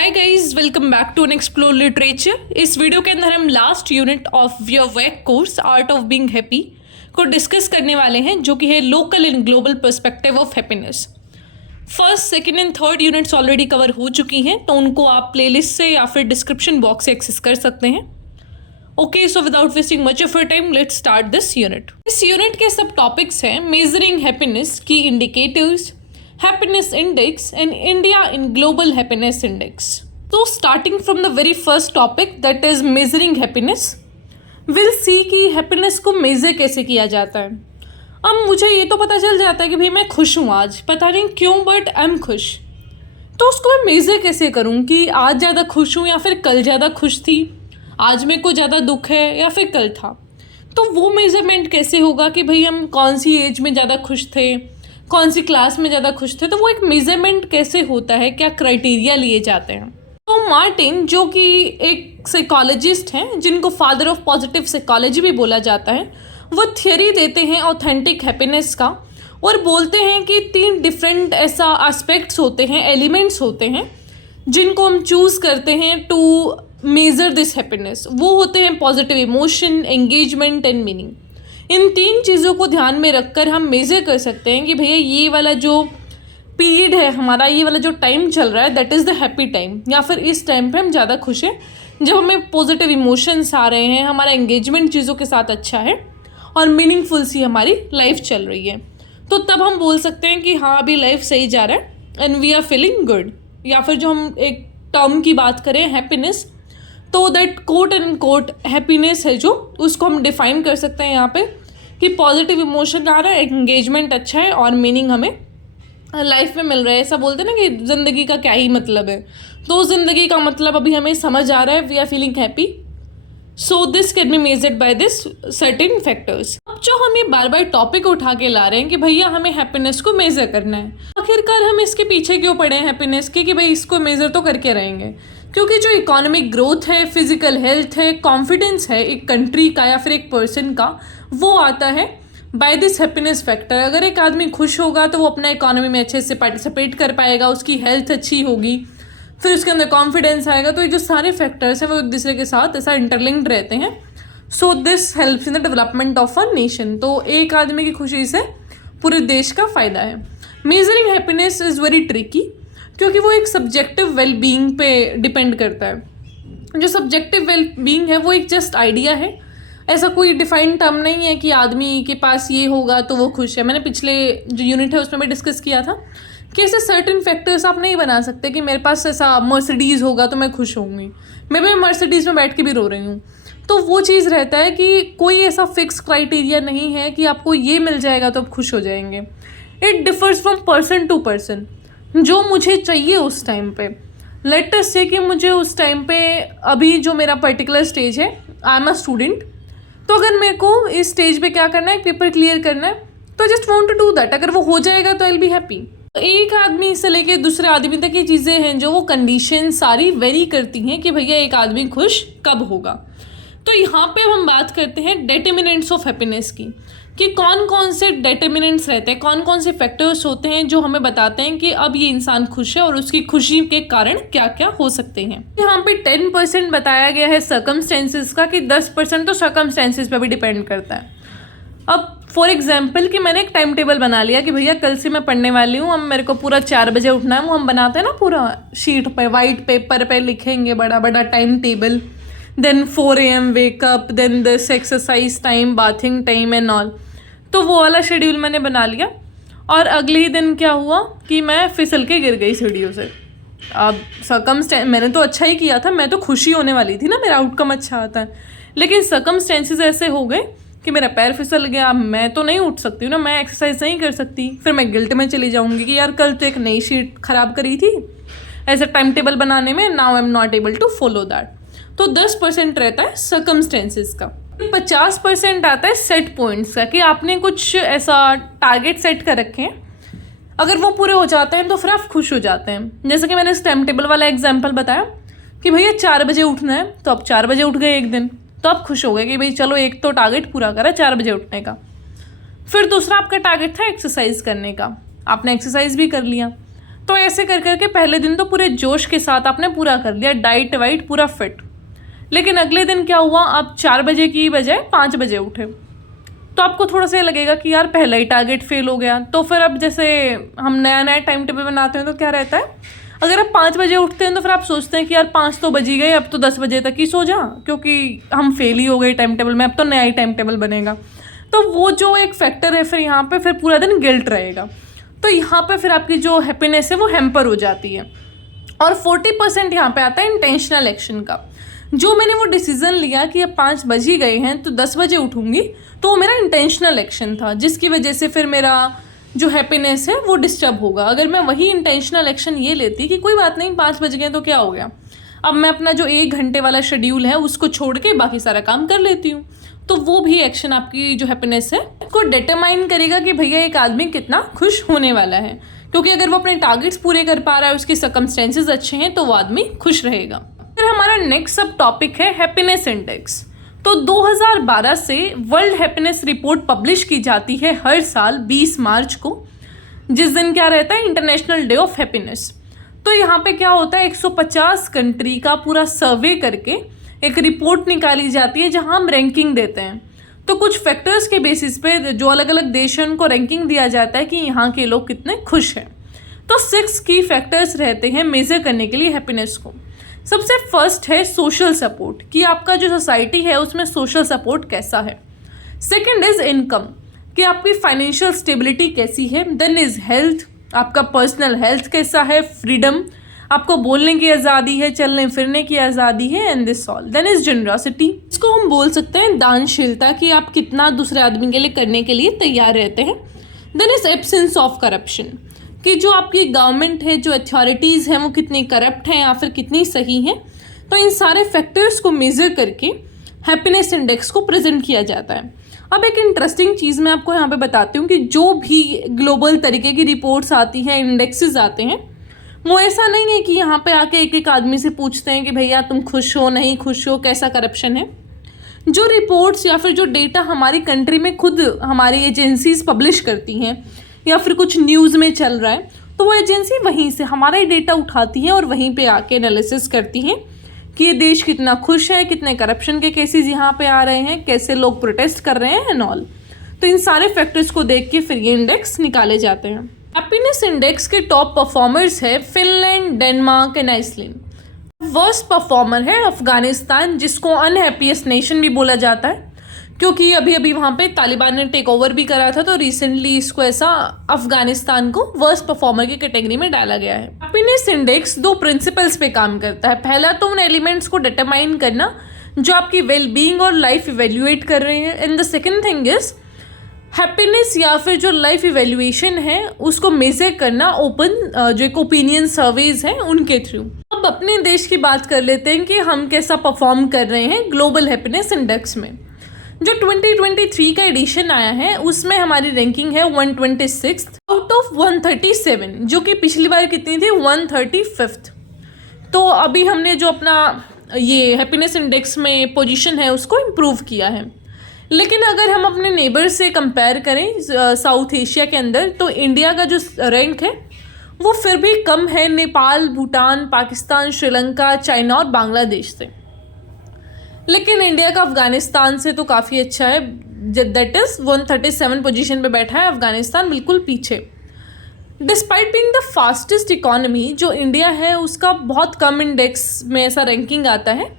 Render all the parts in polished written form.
Hi guys, welcome back to explore literature. इस video के अंदर हम last unit of your VAC course art of being happy को discuss करने वाले हैं, जो कि है local and global perspective of happiness. First, second and third units already cover हो चुकी हैं, तो उनको आप प्लेलिस्ट से या फिर डिस्क्रिप्शन बॉक्स से एक्सेस कर सकते हैं। Okay, so without wasting much of your time let's start this unit. इस यूनिट के सब टॉपिक्स हैं मेजरिंग हैप्पीनेस, की indicators, happiness index and India in global happiness index. So starting from the very first topic, that is measuring happiness, we'll see कि happiness को measure कैसे किया जाता है। अब मुझे ये तो पता चल जाता है कि भाई मैं खुश हूँ आज, पता नहीं क्यों बट आई एम खुश, तो उसको मैं मेज़र कैसे करूँ कि आज ज़्यादा खुश हूँ या फिर कल ज़्यादा खुश थी, आज मेरे को ज़्यादा दुख है या फिर कल था। तो वो मेजरमेंट कैसे होगा कि भाई हम कौन सी एज में ज़्यादा खुश थे, कौन सी क्लास में ज़्यादा खुश थे, तो वो एक मेजरमेंट कैसे होता है, क्या क्राइटेरिया लिए जाते हैं। तो मार्टिन, जो कि एक साइकोलॉजिस्ट हैं जिनको फादर ऑफ पॉजिटिव साइकोलॉजी भी बोला जाता है, वो थियरी देते हैं ऑथेंटिक हैप्पीनेस का और बोलते हैं कि 3 डिफरेंट ऐसा एस्पेक्ट्स होते हैं, एलिमेंट्स होते हैं जिनको हम चूज़ करते हैं टू मेज़र दिस हैप्पीनेस। वो होते हैं positive emotion, engagement and meaning. इन 3 चीज़ों को ध्यान में रखकर हम मेज़र कर सकते हैं कि भैया ये वाला जो पीरियड है हमारा, ये वाला जो टाइम चल रहा है, that is the happy time, या फिर इस टाइम पे हम ज़्यादा खुश हैं, जब हमें पॉजिटिव इमोशंस आ रहे हैं, हमारा एंगेजमेंट चीज़ों के साथ अच्छा है और मीनिंगफुल सी हमारी लाइफ चल रही है। तो तब हम बोल सकते हैं कि हाँ, अभी लाइफ सही जा रहा है and we are feeling good. या फिर जो हम एक टर्म की बात करें हैप्पीनेस, तो that quote and quote happiness है जो, उसको हम डिफाइन कर सकते हैं यहाँ पे कि पॉजिटिव इमोशन आ रहा है, एंगेजमेंट अच्छा है और मीनिंग हमें लाइफ में मिल रहा है। ऐसा बोलते हैं ना कि ज़िंदगी का क्या ही मतलब है, तो ज़िंदगी का मतलब अभी हमें समझ आ रहा है, we are feeling happy. So this can be measured by this certain factors. अब जो हम ये बार बार टॉपिक उठा के ला रहे हैं कि भैया हमें हैप्पीनेस को मेज़र करना है, आखिरकार हम इसके पीछे क्यों पड़े हैं हैप्पीनेस के कि भाई इसको मेज़र तो करके रहेंगे, क्योंकि जो इकोनॉमिक ग्रोथ है, फिजिकल हेल्थ है, कॉन्फिडेंस है एक कंट्री का या फिर एक पर्सन का, वो आता है बाय दिस हैप्पीनेस फैक्टर। अगर एक आदमी खुश होगा तो वो अपना इकोनॉमी में अच्छे से पार्टिसिपेट कर पाएगा, उसकी हेल्थ अच्छी होगी, फिर उसके अंदर कॉन्फिडेंस आएगा। तो ये जो सारे फैक्टर्स हैं वो एक दूसरे के साथ ऐसा इंटरलिंक्ड रहते हैं। So this helps in the development of a nation. तो एक आदमी की खुशी से पूरे देश का फ़ायदा है। Measuring happiness is very tricky, क्योंकि वो एक सब्जेक्टिव वेल बीइंग पे डिपेंड करता है। जो सब्जेक्टिव वेल बीइंग है वो एक जस्ट आइडिया है, ऐसा कोई डिफाइंड टर्म नहीं है कि आदमी के पास ये होगा तो वो खुश है। मैंने पिछले जो यूनिट है उसमें भी डिस्कस किया था कि ऐसे सर्टेन फैक्टर्स आप नहीं बना सकते कि मेरे पास ऐसा मर्सिडीज़ होगा तो मैं खुश होंगी, मैं मर्सिडीज़ में बैठ के भी रो रही हूँ। तो वो चीज़ रहता है कि कोई ऐसा फिक्स क्राइटेरिया नहीं है कि आपको ये मिल जाएगा तो आप खुश हो जाएंगे। It differs from person to person. जो मुझे चाहिए उस टाइम पे, लेट अस से कि मुझे उस टाइम पे अभी जो मेरा पर्टिकुलर स्टेज है, आई एम अ स्टूडेंट, तो अगर मेरे को इस स्टेज पे क्या करना है, पेपर क्लियर करना है, तो just want to do that. अगर वो हो जाएगा तो आई विल बी हैप्पी। तो एक आदमी से लेके दूसरे आदमी तक ये चीज़ें हैं जो वो कंडीशन सारी वेरी करती हैं कि भैया एक आदमी खुश कब होगा। तो यहाँ पे हम बात करते हैं डिटर्मिनेंट्स ऑफ हैप्पीनेस की, कि कौन कौन से डिटर्मिनेंट्स रहते हैं, कौन कौन से फैक्टर्स होते हैं जो हमें बताते हैं कि अब ये इंसान खुश है और उसकी खुशी के कारण क्या क्या हो सकते हैं। यहाँ पे 10% बताया गया है सर्कमस्टेंसेस का, कि 10% तो सर्कमस्टेंसेस पे भी डिपेंड करता है। अब फॉर एग्जाम्पल कि मैंने एक टाइम टेबल बना लिया कि भैया कल से मैं पढ़ने वाली हूँ, अब मेरे को पूरा 4 बजे उठना है। वो हम बनाते हैं ना पूरा शीट पे, वाइट पेपर पे लिखेंगे बड़ा बड़ा time table, then 4 AM wake up, then this exercise time, bathing time and all. तो वो वाला शेड्यूल मैंने बना लिया और अगले ही दिन क्या हुआ कि मैं फिसल के गिर गई सीढ़ियों से। अब मैंने तो अच्छा ही किया था, मैं तो खुशी होने वाली थी ना, मेरा आउटकम अच्छा आता है, लेकिन सर्कमस्टेंसेस ऐसे हो गए कि मेरा पैर फिसल गया, मैं तो नहीं उठ सकती हूँ ना, मैं एक्सरसाइज नहीं कर सकती, फिर मैं गिल्ट में चली जाऊँगी कि यार कल तो एक नई शीट ख़राब करी थी ऐसे टाइम टेबल बनाने में, now I am not able to follow that. तो 10% रहता है सर्कमस्टेंसेस का। 50% आता है सेट पॉइंट्स का, कि आपने कुछ ऐसा टारगेट सेट कर रखे हैं, अगर वो पूरे हो जाते हैं तो फिर आप खुश हो जाते हैं। जैसे कि मैंने इस टाइम टेबल वाला एग्जांपल बताया कि भैया 4 बजे उठना है, तो आप 4 बजे उठ गए एक दिन, तो आप खुश हो गए कि भाई चलो एक तो टारगेट पूरा करा 4 बजे उठने का। फिर दूसरा आपका टारगेट था एक्सरसाइज करने का, आपने एक्सरसाइज भी कर लिया। तो ऐसे कर करके पहले दिन तो पूरे जोश के साथ आपने पूरा कर लिया, डाइट वाइट पूरा फिट। लेकिन अगले दिन क्या हुआ, आप 4 बजे की बजाय 5 बजे उठे, तो आपको थोड़ा सा लगेगा कि यार पहला ही टारगेट फेल हो गया। तो फिर अब जैसे हम नया नया टाइम टेबल बनाते हैं तो क्या रहता है, अगर आप 5 बजे उठते हैं तो फिर आप सोचते हैं कि यार 5 तो बज ही गए, अब तो 10 बजे तक ही सो जा, क्योंकि हम फेल ही हो गए टाइम टेबल में, अब तो नया ही टाइम टेबल बनेगा। तो वो जो एक फैक्टर है फिर यहाँ पे फिर पूरा दिन गिल्ट रहेगा। तो यहाँ पे फिर आपकी जो हैप्पीनेस है वो हैम्पर हो जाती है। और 40% यहाँ पे आता है इंटेंशनल एक्शन का। जो मैंने वो डिसीज़न लिया कि अब 5 बज ही गए हैं तो 10 बजे उठूँगी, तो वो मेरा इंटेंशनल एक्शन था, जिसकी वजह से फिर मेरा जो हैप्पीनेस है वो डिस्टर्ब होगा। अगर मैं वही इंटेंशनल एक्शन ये लेती कि कोई बात नहीं 5 बज गए तो क्या हो गया, अब मैं अपना जो 1 घंटे वाला शेड्यूल है उसको छोड़ के बाकी सारा काम कर लेती हूँ, तो वो भी एक्शन आपकी जो हैप्पीनेस है को डिटरमाइन करेगा कि भैया एक आदमी कितना खुश होने वाला है। क्योंकि अगर वो अपने टारगेट्स पूरे कर पा रहा है, उसके सर्कमस्टेंसेस अच्छे हैं, तो वो आदमी खुश रहेगा। फिर हमारा नेक्स्ट सब टॉपिक है हैप्पीनेस इंडेक्स। तो 2012 से वर्ल्ड हैप्पीनेस रिपोर्ट पब्लिश की जाती है हर साल 20 मार्च को, जिस दिन क्या रहता है, इंटरनेशनल डे ऑफ हैप्पीनेस। तो यहाँ पे क्या होता है, 150 कंट्री का पूरा सर्वे करके एक रिपोर्ट निकाली जाती है जहाँ हम रैंकिंग देते हैं। तो कुछ फैक्टर्स के बेसिस पे जो अलग अलग देश हैं उनको रैंकिंग दिया जाता है कि यहाँ के लोग कितने खुश हैं। तो 6 की फैक्टर्स रहते हैं मेज़र करने के लिए हैप्पीनेस को। सबसे फर्स्ट है सोशल सपोर्ट, कि आपका जो सोसाइटी है उसमें सोशल सपोर्ट कैसा है। सेकंड इज़ इनकम, कि आपकी फाइनेंशियल स्टेबिलिटी कैसी है। देन इज़ हेल्थ, आपका पर्सनल हेल्थ कैसा है। फ्रीडम, आपको बोलने की आज़ादी है, चलने फिरने की आज़ादी है। And this all. Then is generosity, इसको हम बोल सकते हैं दानशीलता, कि आप कितना दूसरे आदमी के लिए करने के लिए तैयार रहते हैं। Then is absence of corruption, कि जो आपकी गवर्नमेंट है, जो अथॉरिटीज़ हैं वो कितनी करप्ट हैं या फिर कितनी सही हैं। तो इन सारे फैक्टर्स को मेज़र करके हैप्पीनेस इंडेक्स को प्रेजेंट किया जाता है। अब एक इंटरेस्टिंग चीज़ मैं आपको यहाँ पे बताती हूँ कि जो भी ग्लोबल तरीके की रिपोर्ट्स आती हैं, इंडेक्सेस आते हैं, वो ऐसा नहीं है कि यहाँ पे आके एक एक आदमी से पूछते हैं कि भैया तुम खुश हो, नहीं खुश हो, कैसा करप्शन है। जो रिपोर्ट्स या फिर जो डेटा हमारी कंट्री में खुद हमारी एजेंसीज पब्लिश करती हैं या फिर कुछ न्यूज़ में चल रहा है, तो वो एजेंसी वहीं से हमारा ही डेटा उठाती है और वहीं पे आके एनालिसिस करती हैं कि ये देश कितना खुश है, कितने करप्शन के केसेस यहाँ पे आ रहे हैं, कैसे लोग प्रोटेस्ट कर रहे हैं एंड ऑल। तो इन सारे फैक्टर्स को देख के फिर ये इंडेक्स निकाले जाते हैं। हैप्पीनेस इंडेक्स के टॉप परफॉर्मर्स है Finland, Denmark and Iceland. Worst performer है अफगानिस्तान, जिसको अनहैप्पीएस्ट नेशन भी बोला जाता है, क्योंकि अभी अभी वहाँ पे तालिबान ने टेक ओवर भी करा था, तो रिसेंटली इसको ऐसा अफगानिस्तान को वर्स्ट परफॉर्मर की कैटेगरी में डाला गया है। हैप्पीनेस इंडेक्स 2 प्रिंसिपल्स पे काम करता है। पहला तो उन एलिमेंट्स को डिटरमाइन करना जो आपकी वेलबींग और लाइफ इवेल्युएट कर रहे हैं, and the second thing is happiness या फिर जो लाइफ इवेल्युएशन है उसको मेजर करना ओपन जो एक ओपिनियन सर्वेज हैं उनके थ्रू। अब अपने देश की बात कर लेते हैं कि हम कैसा परफॉर्म कर रहे हैं ग्लोबल हैप्पीनेस इंडेक्स में। जो 2023 का एडिशन आया है उसमें हमारी रैंकिंग है 126 आउट ऑफ 137, जो कि पिछली बार कितनी थी, 135। तो अभी हमने जो अपना ये हैप्पीनेस इंडेक्स में पोजीशन है उसको इम्प्रूव किया है। लेकिन अगर हम अपने नेबर से कंपेयर करें साउथ एशिया के अंदर, तो इंडिया का जो रैंक है वो फिर भी कम है नेपाल, भूटान, पाकिस्तान, श्रीलंका, चाइना और बांग्लादेश से। लेकिन इंडिया का अफगानिस्तान से तो काफ़ी अच्छा है, दैट इज़ 137 पोजीशन पे बैठा है अफगानिस्तान, बिल्कुल पीछे। Despite being the fastest economy, जो इंडिया है उसका बहुत कम इंडेक्स में ऐसा रैंकिंग आता है।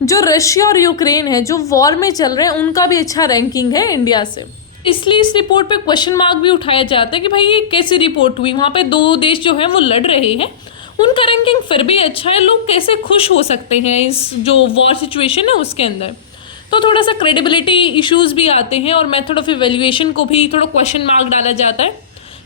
जो रशिया और यूक्रेन है जो वॉर में चल रहे हैं उनका भी अच्छा रैंकिंग है इंडिया से। इसलिए इस रिपोर्ट पे क्वेश्चन मार्क भी उठाया जाता है कि भाई ये कैसी रिपोर्ट हुई, वहाँ पे 2 देश जो हैं वो लड़ रहे हैं, उनका रैंकिंग फिर भी अच्छा है, लोग कैसे खुश हो सकते हैं इस जो वॉर सिचुएशन है उसके अंदर। तो थोड़ा सा क्रेडिबिलिटी इश्यूज़ भी आते हैं और मेथड ऑफ इवेल्युएशन को भी थोड़ा क्वेश्चन मार्क डाला जाता है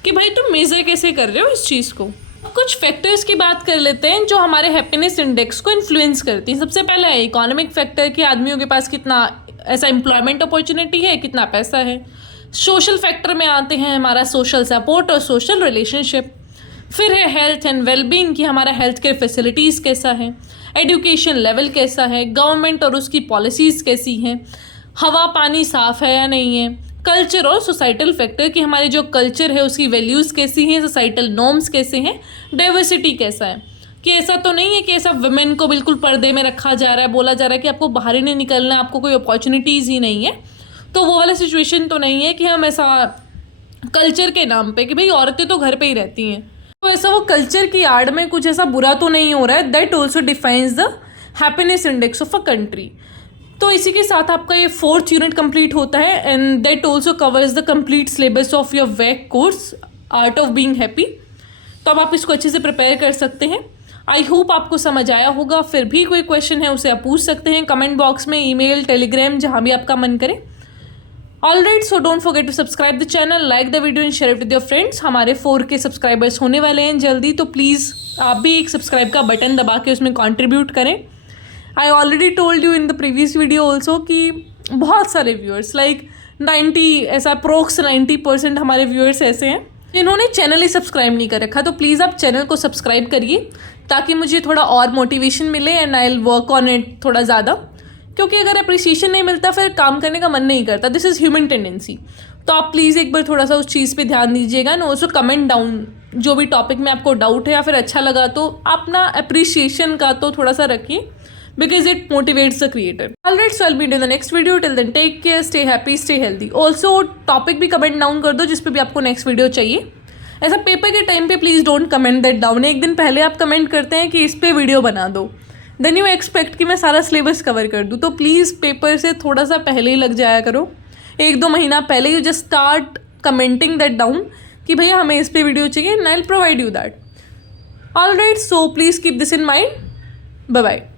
कि भाई तुम मेज़र कैसे कर रहे हो इस चीज़ को। कुछ फैक्टर्स की बात कर लेते हैं जो हमारे हैप्पीनेस इंडेक्स को इन्फ्लुएंस करती हैं। सबसे पहला है इकोनॉमिक फैक्टर, कि आदमियों के पास कितना ऐसा एम्प्लॉयमेंट अपॉर्चुनिटी है, कितना पैसा है। सोशल फैक्टर में आते हैं हमारा सोशल सपोर्ट और सोशल रिलेशनशिप। फिर है हेल्थ एंड वेलबींग, कि हमारा हेल्थ केयर फैसिलिटीज़ कैसा है, एजुकेशन लेवल कैसा है, गवर्नमेंट और उसकी पॉलिसीज़ कैसी हैं, हवा पानी साफ़ है या नहीं है, कल्चर और सोसाइटल फैक्टर कि हमारे जो कल्चर है उसकी वैल्यूज़ कैसी हैं, सोसाइटल नॉर्म्स कैसे हैं, डाइवर्सिटी कैसा है। कि ऐसा तो नहीं है कि ऐसा वुमेन को बिल्कुल पर्दे में रखा जा रहा है, बोला जा रहा है कि आपको बाहर ही नहीं निकलना, आपको कोई अपॉर्चुनिटीज़ ही नहीं है। तो वो वाला सिचुएशन तो नहीं है कि हम ऐसा कल्चर के नाम पे कि भाई औरतें तो घर पे ही रहती हैं, तो ऐसा वो कल्चर की आड़ में कुछ ऐसा बुरा तो नहीं हो रहा है। That also defines the happiness index of a country. तो इसी के साथ आपका ये 4th यूनिट कंप्लीट होता है and that also covers the complete syllabus of your VAC course art of being happy. तो अब आप इसको अच्छे से प्रिपेयर कर सकते हैं। आई होप आपको समझ आया होगा। फिर भी कोई क्वेश्चन है उसे आप पूछ सकते हैं कमेंट बॉक्स में, ईमेल, टेलीग्राम, जहाँ भी आपका मन करे। Alright, so don't forget to subscribe the channel, like the video and share it with your friends. हमारे 4K सब्सक्राइबर्स होने वाले हैं जल्दी, तो प्लीज़ आप भी एक सब्सक्राइब का बटन दबा के उसमें कॉन्ट्रीब्यूट करें। I already told you in the previous video also कि बहुत सारे व्यूअर्स लाइक 90% हमारे व्यूअर्स ऐसे हैं जिन्होंने चैनल ही सब्सक्राइब नहीं कर रखा। तो प्लीज़ आप चैनल को सब्सक्राइब करिए ताकि मुझे थोड़ा और मोटिवेशन मिले and I will work on it थोड़ा ज़्यादा, क्योंकि अगर अप्रिसिएशन नहीं मिलता फिर काम करने का मन नहीं करता। This is human tendency. तो आप प्लीज़ एक बार थोड़ा सा उस चीज़ पे ध्यान दीजिएगा एंड ऑल्सो कमेंट डाउन जो भी टॉपिक में आपको डाउट है या फिर अच्छा लगा तो अपना अप्रिसिएशन का तो थोड़ा सा रखिए because it motivates the creator. Alright, so I'll meet you in the next video. Till then, take care, stay happy, stay healthy. Also, topic भी comment down कर दो जिस पे भी आपको next video चाहिए। ऐसा पेपर के टाइम पे please don't comment that down. एक दिन पहले आप कमेंट करते हैं कि इस पे वीडियो बना दो, देन यू एक्सपेक्ट कि मैं सारा सिलेबस कवर कर दूँ। तो प्लीज़ पेपर से थोड़ा सा पहले ही लग जाया करो, 1-2 महीना पहले you just start commenting that down कि भैया हमें इस पे वीडियो चाहिए and I will provide you that. Alright, so please keep this in mind. Bye bye.